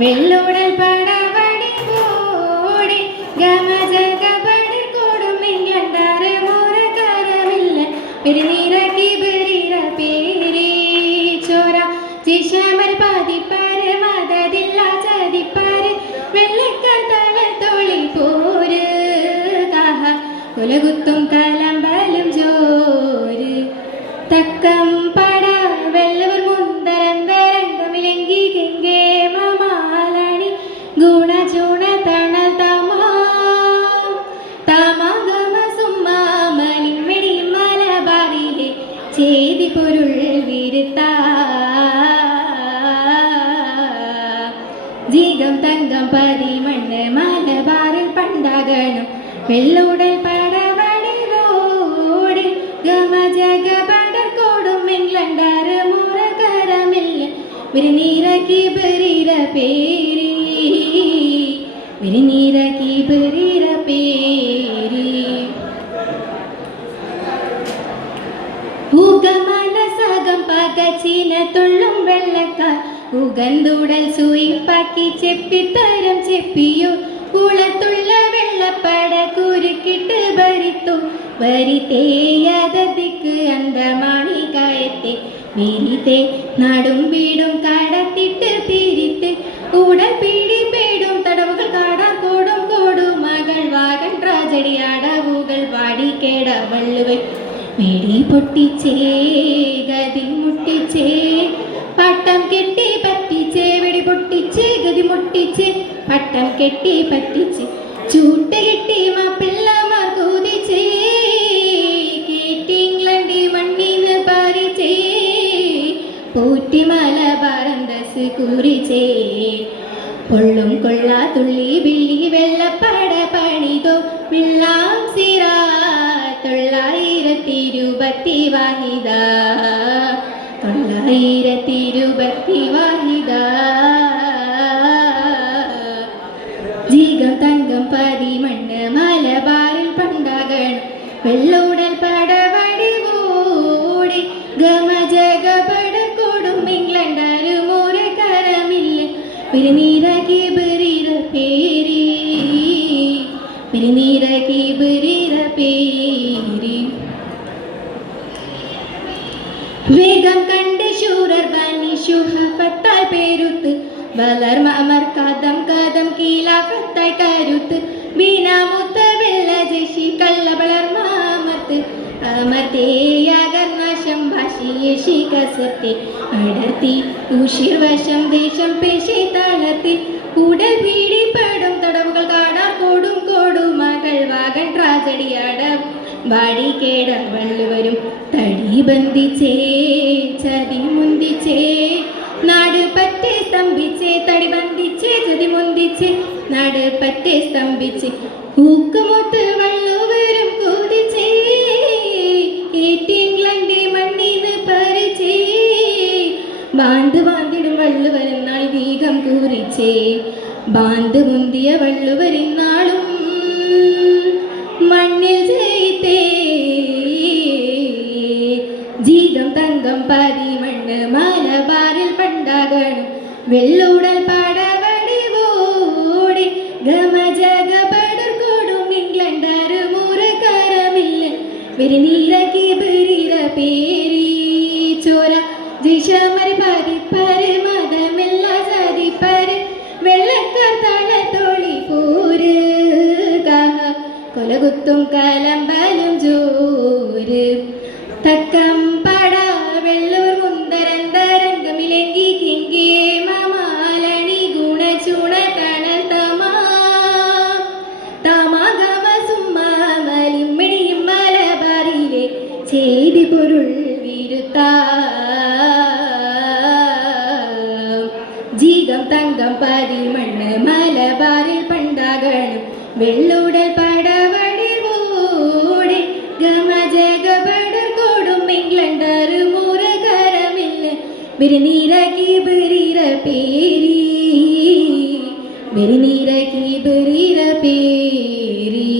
വെള്ളോടൽ പടവടി കൂടി ഗമജഗപടി കൊടുമെങ്കണ്ടാറ് മോരകരമില്ല പെരുനീരക്കി ബരീര പേരി ചോര ജിഷമർ പാതിപ്പാര് മതതില്ല ചതിപ്പാര് വെള്ളക്കാർ തളത്തോളി പോര് കാഹ കുലകുത്തും കലമ്പലും ജോര് തക്കം പട വെള്ളവർ മുന്തരന്തരംഗമിലെങ്കി കെങ്കേ മമാലണി ഗുണചൂണ തണൽ തമാഗമ സുമ്മാമലിമെടി മലബാറിലെ ചേതി പൊരുൾ വിരുത്ത ജീകം തങ്കം പരിമണ്ണ് മലബാറിൽ പണ്ടാകണം വെള്ളൂടൽ പടവടി ഓടി ഗമജഗപടർ കൊടും ഇംഗ്ലണ്ടാറ് മുറകരമില്ല വിരുനീരക്കി ബരീര പേരി വിരുനീരക്കി ബരീര പേരി ഉഗമനസകം പകച്ചിന തുള്ളും വെള്ളക്കാർ ഉഗന്തുടൽ സൂയിപ്പാക്കി ചെപ്പിത്തരം ചെപ്പിയോ കുളത്തുള്ള വെള്ളപ്പട കുരുക്കിട്ട് ഭരിത്തു വരിതേയതിക്ക് അന്തമാണി കായത്തെ വിരിത്തെ നാടും വീടും കടത്തിട്ട് തിരിത്ത് ഉടൽ പീടി പേടും തടവുകൾ കാടാൻ കോടും കോടും മകൾ വാഗൻ ട്രാജഡി അടവുകൾ വാടിക്കേട വള്ളുവൻ മേടി പൊട്ടിച്ചേ ഗതി മുട്ടിച്ചേ പട്ടം കെട്ടി പറ്റിച്ചേ വെടി പൊട്ടിച്ചേ ഗതി മുട്ടിച്ചേ പട്ടം കെട്ടി പറ്റിച്ച് ചൂട്ട് കെട്ടി മാപ്പിള്ളമാർ കൂതിച്ചേ കേട്ടിംഗ്ലണ്ടി മണ്ണിന്ന് പാറിച്ചേ പൂറ്റി മലബാറന്തസ് കൂറിച്ചേ പൊള്ളും കൊള്ളാ തുള്ളി ബില്ലി വെള്ളപ്പട പണിതോ വെള്ളാം സിറാ 920 വാഹിദ 920 വാഹിദ ജീകം തങ്കം പരിമണ്ണ് മലബാറിൽ പണ്ടാകണം വെള്ളൂടൽ പടവടി ഓടി ഗമജഗപട കൊടും ഇംഗ്ലണ്ടാറ് മോരകരമില്ല വിരുനീരക്കി ബരീര പേരി വിരുനീരക്കി ബരീര പേരി വേഗം കണ്ട് ശൂരർ ബനി ശുഹഫത്താൽ പേരുത്ത് വളർമ അമർ കദം കദം കീലാഫത്തായി കരുത്ത് ബീനാമുത്ത വെള്ള ജശി കള്ള വളർമാമത്ത് അമർത്തേയാകർനാശം ഭാഷിയേശി കസത്തെ അടർത്തി ഉഷിർവശം ദേശം പേശി തളർത്തി ഉടൽ പീഡിപ്പെടും തടവുകൾ കാടാൻ കോടും കോടും മകൾ വാഗൻ ട്രാജഡി അടവ് വാടിക്കേട വള്ളുവരും തടി ബന്ധിച്ചേ ചതി മുന്തിച്ചേ നാട് പറ്റേ സ്തംഭിച്ചേ തടി ബന്ധിച്ചേ ചതി മുന്തിച്ചേ നാട് പറ്റേ സ്തംഭിച്ചേ ഊക്കുമൊത്ത് വള്ളുവരും കൂതിച്ചേ കേട്ടിംഗ്ലണ്ടി മണ്ണിന്ന് പറിച്ചേ ബാന്ത് ബാന്തിടും വള്ളുവരുന്നാൾ ദീകം കൂറിച്ചേ ബാന്ത് മുന്തിയ വള്ളുവരുന്നാളും മണ്ണിൽ ജയിത്തേ ജീകം തങ്കം പരിമണ്ണ് മലബാറിൽ പണ്ടാകണം വെള്ളൂടൽ പടവടി ഓടി ഗമജഗപടർ കൊടും ഇംഗ്ലണ്ടാറ് മുറകരമില്ല വിരുനീരക്കി ബരീര പേരി ചോര ജിഷമർ പതിപ്പര് മതമില്ല ചതിപ്പര് വെള്ളക്കാർ തളത്തോളി പോര് കാഹ കൊലകുത്തും കലമ്പലും ജോര് തക്കം പട വെള്ളൂർ മുന്തരന്തരംഗമിലെങ്കി കിങ്കേ മമാലണി ഗുണചൂണ തണൽ തമാഗമ സുമ്മാമലിമെടിയും മലബാറിലെ ചേതി പൊരുൾ വിരുത്ത ജീകം തങ്കം പരിമണ്ണ് മലബാറിൽ പണ്ടാകണം വെള്ളൂടൽ പടവടി ഓടി ഗമജഗപടർ കൊടും ഇംഗ്ലണ്ടാറ് മുറകരമില്ല വിരുനീരക്കി ബരീര പേരി വിരുനീരക്കി ബരീര പേരി